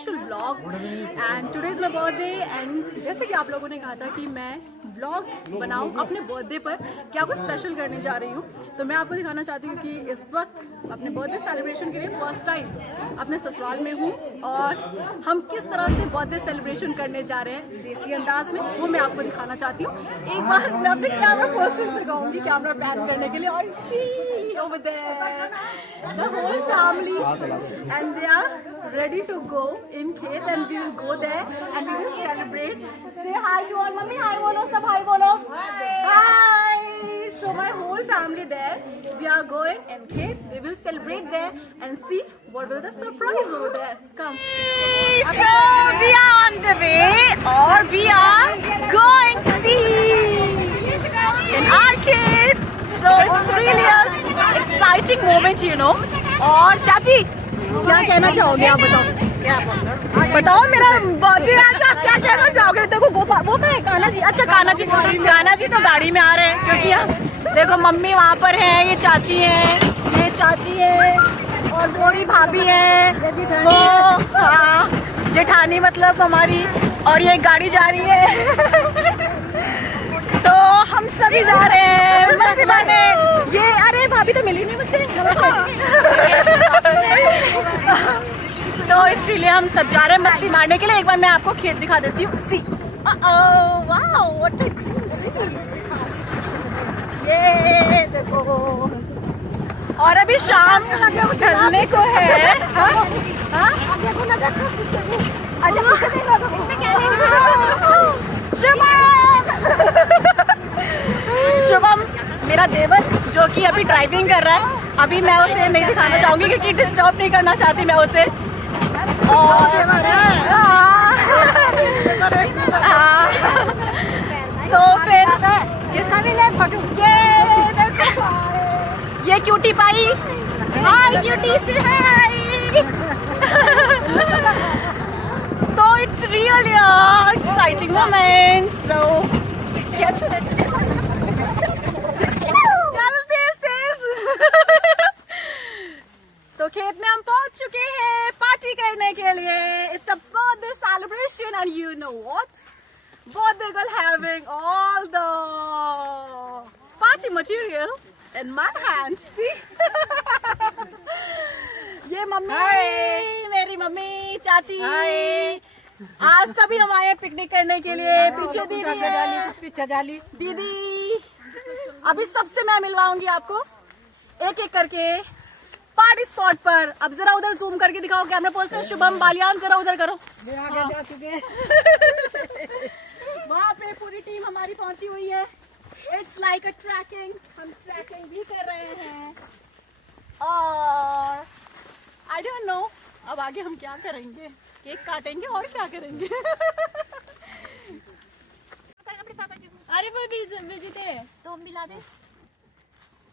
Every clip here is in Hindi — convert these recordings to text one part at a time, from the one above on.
Special vlog and today is my birthday and जैसे कि आप लोगों ने कहा था कि मैं व्लॉग बनाऊं अपने बर्थडे पर क्या कुछ स्पेशल करने जा रही हूं, तो मैं आपको दिखाना चाहती हूँ कि इस वक्त अपने बर्थडे सेलिब्रेशन के लिए फर्स्ट टाइम अपने ससुराल में हूँ और हम किस तरह से बर्थडे सेलिब्रेशन करने जा रहे हैं देसी अंदाज में, वो मैं आपको दिखाना चाहती हूँ। एक बार मैं अपने कैमरा पर्सन से कहूँगी कैमरा पैन करने के लिए और over there the whole family and they are ready to go in Khet and we will go there and we will celebrate. Say hi to all. Mummy hi bolo, sab hi bolo. Hi. So my whole family there, we are going in Khet. We will celebrate there and see what will the surprise over there. Come. So we are on the way or we are going to see in our Khet. So it's really a exciting moment, you know. और चाची क्या कहना चाहोगे आप बताओ मेरा बर्थडे आज आप क्या कहना चाहोगे? देखो वो है कान्हा जी। अच्छा कान्हा जी तो गाड़ी में आ रहे हैं क्योंकि हम देखो मम्मी वहाँ पर है, ये चाची है और थोड़ी भाभी है, वो जेठानी मतलब हमारी, और ये गाड़ी जा रही है तो हम सभी जा रहे हैं मस्ती मारने। ये अरे भाभी तो मिली नहीं मुझसे तो इसीलिए हम सब जा रहे हैं मस्ती मारने के लिए। एक बार मैं आपको खेत दिखा देती हूँ। सी वाओ व्हाट ये देखो, और अभी शाम ढलने को है। शुभम मेरा देवर जो कि अभी ड्राइविंग कर रहा है, अभी मैं उसे नहीं दिखाना चाहूंगी क्योंकि डिस्टर्ब नहीं करना चाहती मैं उसे। और तो फिर ये क्यूटी पाई, हाय क्यूटी से हाय। तो इट्स रियली एक्साइटिंग मोमेंट। सो क्या तो खेत में हम पहुंच चुके हैं पार्टी करने के लिए। It's a birthday celebration and you know what, birthday girl having all the party material in my hand. See ये मम्मी, मेरी मम्मी, चाची, आज सभी हम आए पिकनिक करने के लिए। पीछे दीदी अभी सबसे मैं मिलवाऊंगी आपको एक एक करके पार्टी स्पॉट पर। अब जरा उधर जूम करके दिखाओ कैमरा पर्सन शुभम बालियान, जरा उधर करो। वहाँ पे पूरी टीम हमारी पहुंची हुई है। इट्स लाइक अ ट्रैकिंग, हम ट्रैकिंग भी कर रहे हैं और आई डोंट नो अब आगे हम क्या करेंगे, केक काटेंगे और क्या करेंगे। अरे वो विजिट है तो हम मिला दे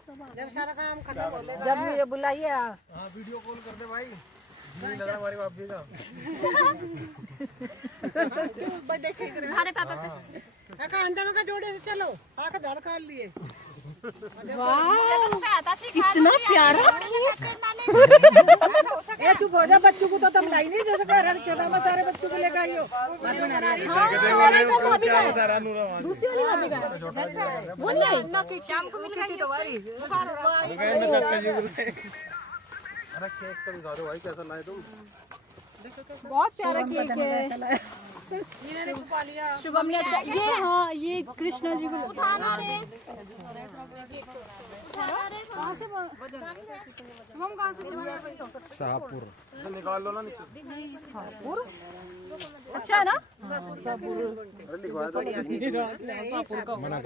जब सारा काम खत्म हो लेगा, जब मुझे बुलाइए। हाँ वीडियो कॉल कर दे भाई, नहीं लग रहा हमारी भाभी का। अरे पापा काका अंदर का जोड़े से चलो आके धड़ खा लिए। इतना प्यारा। ये चुप हो जा, बच्चों को तो तुम लाई नहीं जैसे कह रहे थे, मैं सारे बच्चों को लेकर आई हो। दूसरी वाली भाभी का वो नहीं, शाम को मिलेगी तुम्हारी। अरे केक तो दिखा दो भाई, कैसा लाए तुम? बहुत प्यारा केक है। इन्होंने छुपा लिया शुभम ने। अच्छा ये हाँ ये कृष्णा जी को उठाना रे। कहाँ से शुभम कहाँ से? शाहपुर निकाल लो ना नीचे। शाहपुर अच्छा है ना?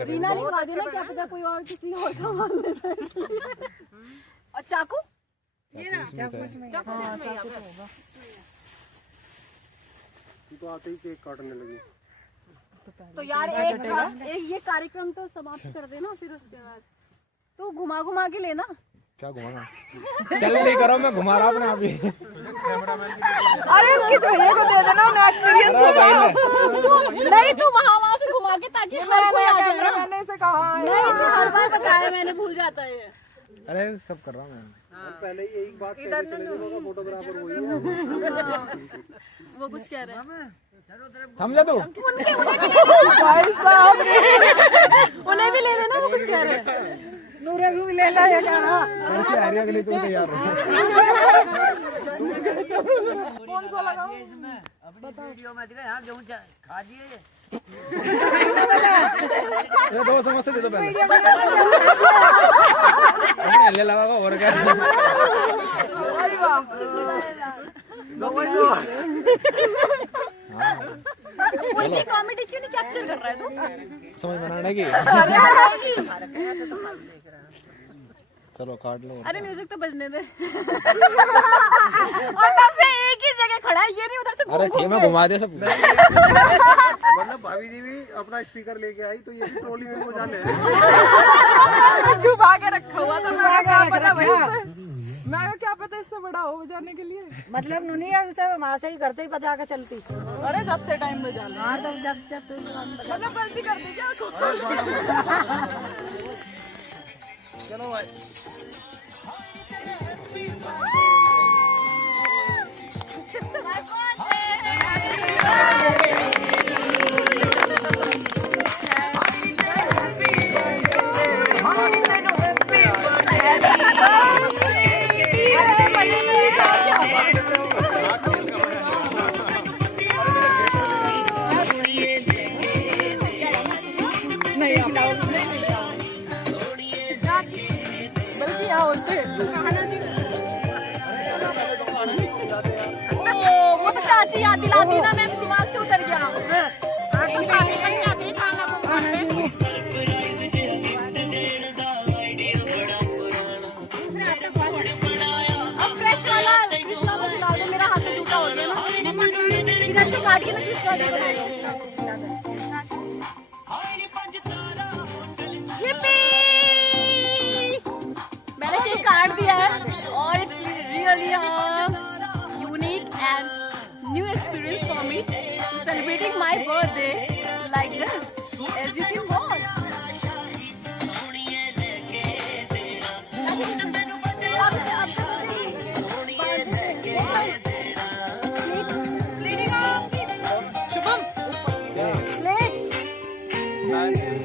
रीना लिखवा देना, क्या पता कोई और किसी और का मान लेता है। और चाकू ये ना चाकू तो आते ही केक काटने लगी। तो यार एक ये कार्यक्रम तो समाप्त कर देना, फिर उसके बाद तो घुमा के लेना। क्या घुमाना? चल नहीं करो, मैं घुमा रहा अपने अभी। अरे उनकी भैया को दे देना, उन्हें एक्सपीरियंस होगा। नहीं तू वहाँ से घुमा के ताकि हर कोई आ जाए ना। मैंने इसे कहा नहीं, इसे हर बार बताया मैंने, भूल जाता है। अरे सब कर रहा हूँ मैं। पहले ही एक बात कहते चले जाओ, फोटोग्राफर वही है। वो कुछ कह रहे हैं, समझा तू? उन्हें भी ले लेना, वो कुछ कह रहे हैं। नूरे भी ले ला ये गाना। एरिया के लिए तुम तैयार हो? कौन सा लगाऊं? वीडियो में दिखा यहाँ गेहूं खा दिए। ये 2 समोसे दे दो पहले। हमने ले लगा और क्या? अरे वाह। उनकी कॉमेडी क्यों नहीं कैप्चर कर रहा है तू? समझ बनाने की। चलो काट लो। अरे म्यूजिक तो बजने दे। और तब से एक ही जगह खड़ा है, ये नहीं उधर से अरे ठीक, मैं घुमा दे सब। मतलब भाभी जी भी अपना स्पीकर लेके आई तो ये ट्रॉली में को जाने। छुपा के रखा हुआ था, मैं क्या पता भैया, मैं क्या पता इससे बड़ा हो जाने के लिए। मतलब नुनिया वहाँ से ही करते ही बजा के चलती। अरे जब से टाइम बजा लो। हाँ तब जब जब मतलब गलती कर दी क्या? चलो भाई। बल्कि यहाँ होते वो तो चाची याद दिलाती ना, मैं दिमाग से उतर गया। अब फ्रेश वाला कृष्णा को दिला दो, मेरा हाथ में जूता हो गया ना। इधर से काट के ना कृष्णा दे दो। Yippee! मैंने केक काट दिया है और it's really unique and new experience for me celebrating my birthday like this as you can watch.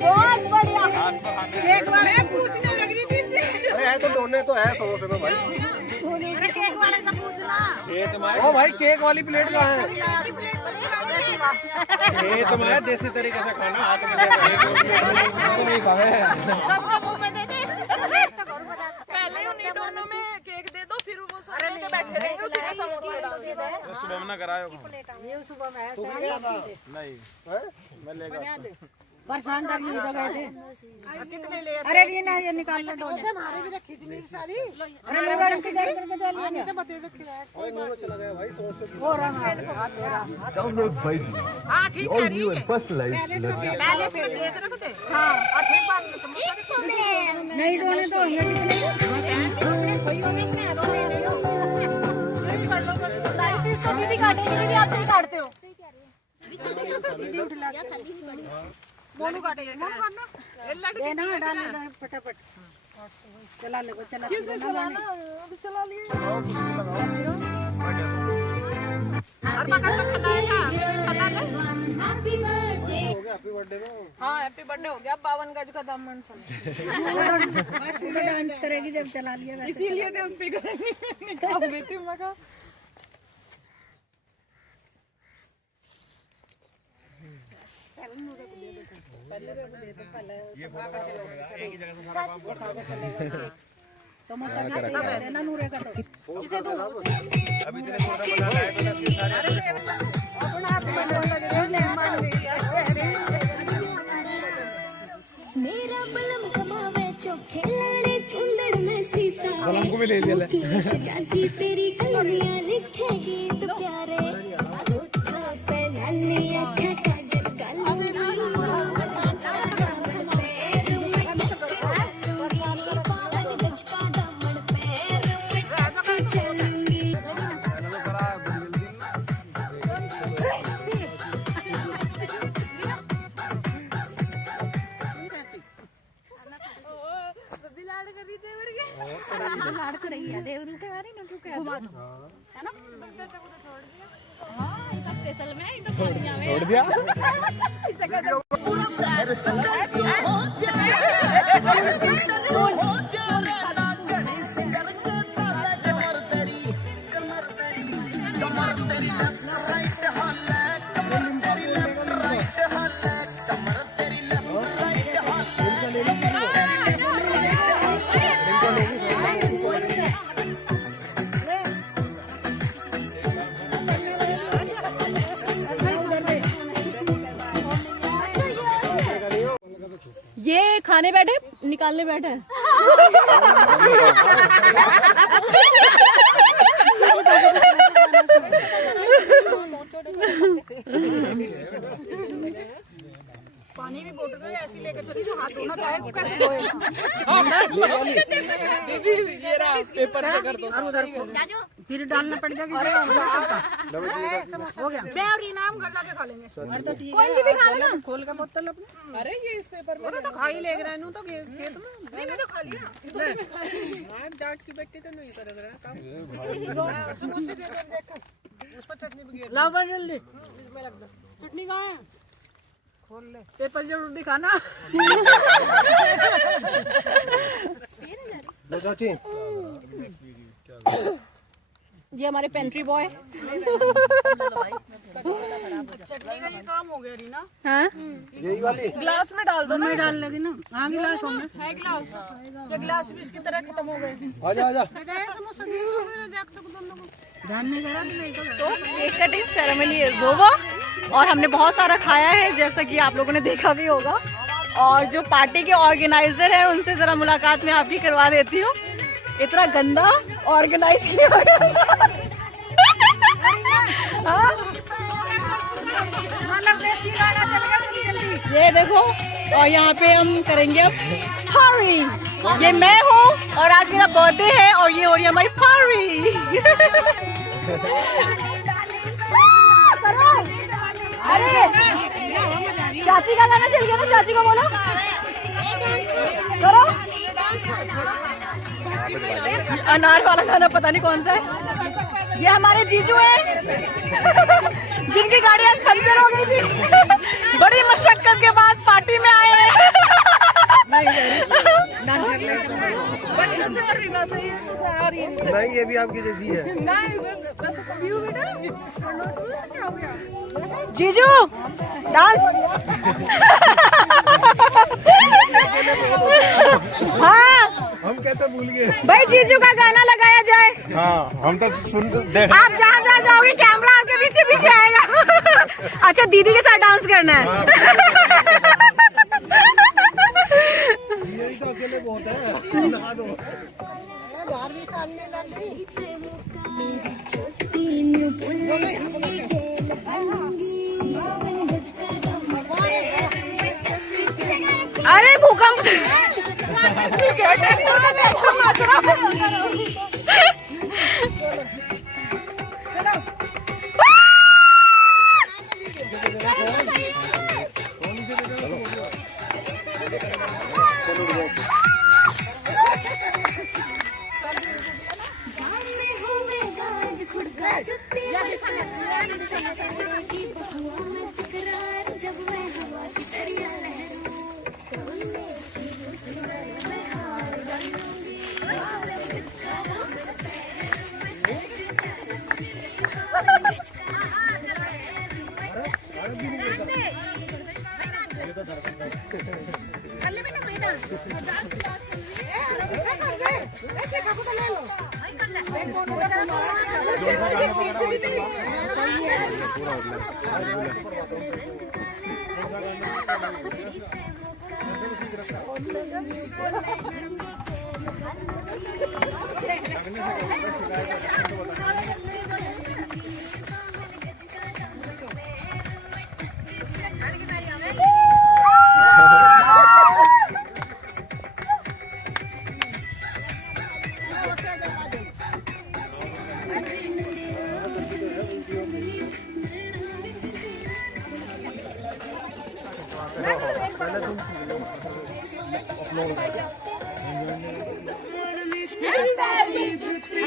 बहुत बढ़िया। केक वाले पूछने लग रही थी इससे। अरे है तो दोने तो है 100 में भाई। अरे केक वाले का पूछना। ओ भाई केक वाली प्लेट कहाँ है? ये तुम्हारा देसी तरीके से खाना हाथ में नहीं खावे। पहले उन्हीं दोनों में केक दे दो, फिर वो सब लेके बैठे रहेंगे, उसी में समोसा डाल दे दो। सुबह में करायो। ये सुबह में तू भी गया था? नहीं हैं? मैं लेगा। परेशान कर लिए तो गए थे। अरे रीना ये निकाल ले डोले। हमारे भी रखी थी मेरी सारी। अरे ले बार के जाकर के डाल लेंगे। अरे नूरो चला गया भाई 100 से। हो रहा है हाथ हो रहा। Download 5G. हाँ ठीक है, New and personalized learning. पहले फिर दे रख दे। हाँ और फिर बाद में समोसा नहीं डोले तो होंगे नहीं। स्लाइसेस तो दीदी काटेगी, दीदी आप सही काटते हो। मोनू काटेगा। मोनू काटना। देना डाल ले फटाफट। चला ले चला। किसने चलाना? अभी चला लिए। और मकान तो खिलाएगा। चला ले। हो गया हैप्पी बर्थडे में। हाँ हैप्पी बर्थडे हो गया। 52 गज का दामन चला। सुबह डांस करेगी जब चला लिया वैसे। इसीलिए तो स्पीकर निकाल देती हूँ मैं। समोसा भी चाहिए देना नूरे का तो। किसे दूँ? अभी तेरे को बना है तो मेरा बलम कमावे चोखे लाड़े चुंदड़ में सीता बलम को भी ले लिया ले। चाची तेरी कलमियां लिखे गीत प्यारे उठा पे लाली आँखें काजल गाली लाड़ करेगी घुमा दो, है ना? छोड़ दिया ये खाने बैठे, निकालने बैठे। पानी भी बोतल में ऐसी लेके चली जो हाथ धोना चाहे वो कैसे धोएगा? पेपर से कर दो। फिर डालना पड़ जाएगा। हो गया। मैं और इनाम घर जाके खा लेंगे। कोई भी खा लेना। खोल के बोतल अपने। अरे ये इस पेपर में तो खा ही ले रहा है तो खेत में। नहीं मैं तो खा लिया। हां डांट की बेटी तो नहीं कर रहा काम। समोसे दे दो देखो। उस पर चटनी भी गिर। लाओ जल्दी। इसमें रख दो। चटनी कहां है? खोल ले। पेपर जरूर दिखाना। ये हमारे पेंट्री बॉय। चटनी का ये काम हो गया रीना। हाँ? यही वाली ग्लास में डाल दो। मैं डाल लगी ना। हाँ गिलास हो गया। है गिलास। ये गिलास भी इसकी तरह खत्म हो गए। आजा आजा ध्यान नहीं करा तो cake cutting ceremony is over और हमने बहुत सारा खाया है जैसा कि आप लोगों ने देखा भी होगा। और जो पार्टी के ऑर्गेनाइजर है उनसे जरा मुलाकात में आपकी करवा देती हूँ। इतना गंदा ऑर्गेनाइज किया गया। हाँ? ये देखो और यहाँ पे हम करेंगे अब पार्टी। ये मैं हूँ और आज मेरा बर्थडे है और ये हो रही है हमारी पार्टी। अरे चाची का गाना चल गया ना, चाची को बोलो करो। अनार वाला गाना पता नहीं कौन सा है। ये हमारे जीजू हैं जिनकी गाड़ी आज पंचर हो गई थी। बड़ी मशक्कत के बाद पार्टी में आए हैं। नहीं ये भी आपकी जैसी है। जीजू डांस। हाँ हम कैसे भूल गए। भाई जीजू का गाना लगाया जाए। हाँ हम तो सुन देख आप जहाँ जहाँ जाओगे कैमरा आपके पीछे पीछे आएगा। अच्छा दीदी के साथ डांस करना है। यही तो अकेले बहुत है। नहा दो। अरे भूकंप।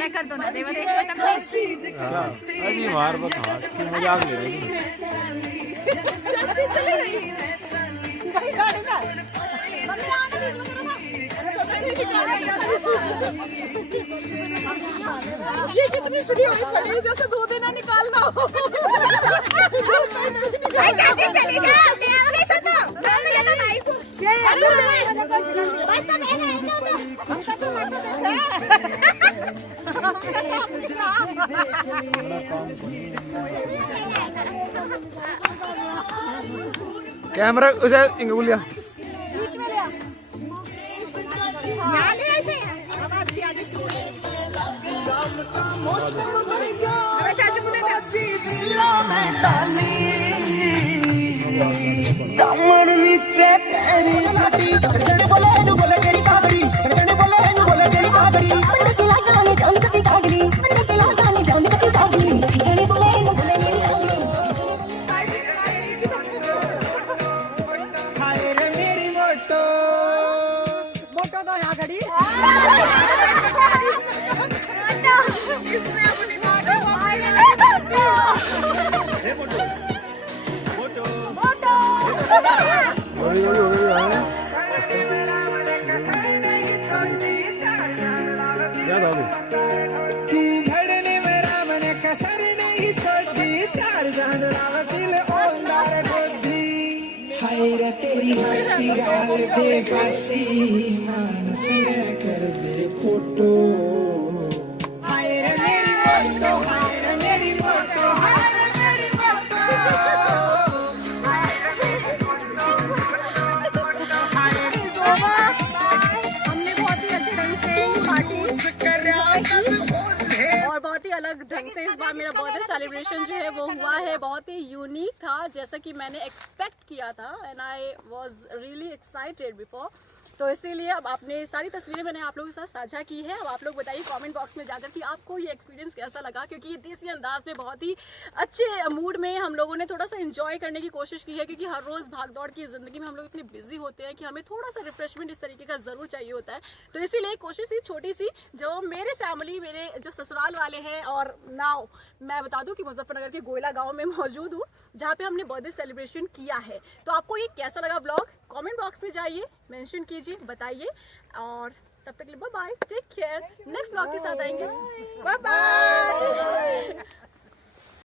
हाय कर दो ना देवा देखो अरे मार बस मजाक ले रही चले गई भाई गाड़ी में मम्मी आना बीच में करो ना ये कितनी फ्री हुई पड़ी है जैसे 2 दिन निकालना हो चली जा मैं ऐसा तो मैं जाता भाई को बस तो कैमरा उसे इंगुलिया बीच में ले यहाँ ले ऐसे अब अच्छी आदि दामन नीचे पैरी छाती चढ़ने बोले नु बोले केड़ी कागड़ी चढ़ने बोले नु बोले केड़ी कागड़ी मन के लगाने जान कती कागड़ी मन के लगाने जान कती कागड़ी चढ़ने बोले नु बोले केड़ी कागड़ी हाय रे मेरी मोटो मोटो तो यहाँ खड़ी इसमें अपनी तू घड़ने में राम ने कसर नहीं छोड़ी चार जान राव दिल ओंदार बुद्धि हाय रे तेरी हंसी गाल बेबसी मानस रे कर दे फोटो हाय रे मेरी मोटो हाय रे मेरी मोटो हाय रे मेरी मोटो हमने बहुत ही अच्छे ढंग से पार्टी और बहुत ही अलग ढंग से इस बार मेरा बर्थडे सेलिब्रेशन जो है वो हुआ है। बहुत ही यूनिक था जैसा कि मैंने एक्सपेक्ट किया था and I was really excited before. तो इसीलिए अब आपने सारी तस्वीरें मैंने आप लोगों के साथ साझा की है। अब आप लोग बताइए कमेंट बॉक्स में जाकर कि आपको ये एक्सपीरियंस कैसा लगा, क्योंकि ये देसी अंदाज में बहुत ही अच्छे मूड में हम लोगों ने थोड़ा सा एंजॉय करने की कोशिश की है, क्योंकि हर रोज़ भागदौड़ की ज़िंदगी में हम लोग इतने बिजी होते हैं कि हमें थोड़ा सा रिफ्रेशमेंट इस तरीके का ज़रूर चाहिए होता है। तो इसीलिए कोशिश थी छोटी सी, जो मेरे फैमिली मेरे जो ससुराल वाले हैं और नाउ मैं बता दूं कि मुजफ्फरनगर के गोयला गाँव में मौजूद हूँ जहाँ पे हमने बर्थडे सेलिब्रेशन किया है। तो आपको ये कैसा लगा ब्लॉग कमेंट बॉक्स में जाइए, मेंशन कीजिए, बताइए और तब तक के लिए bye bye, take care. Next blog के साथ आएंगे, बाय बाय।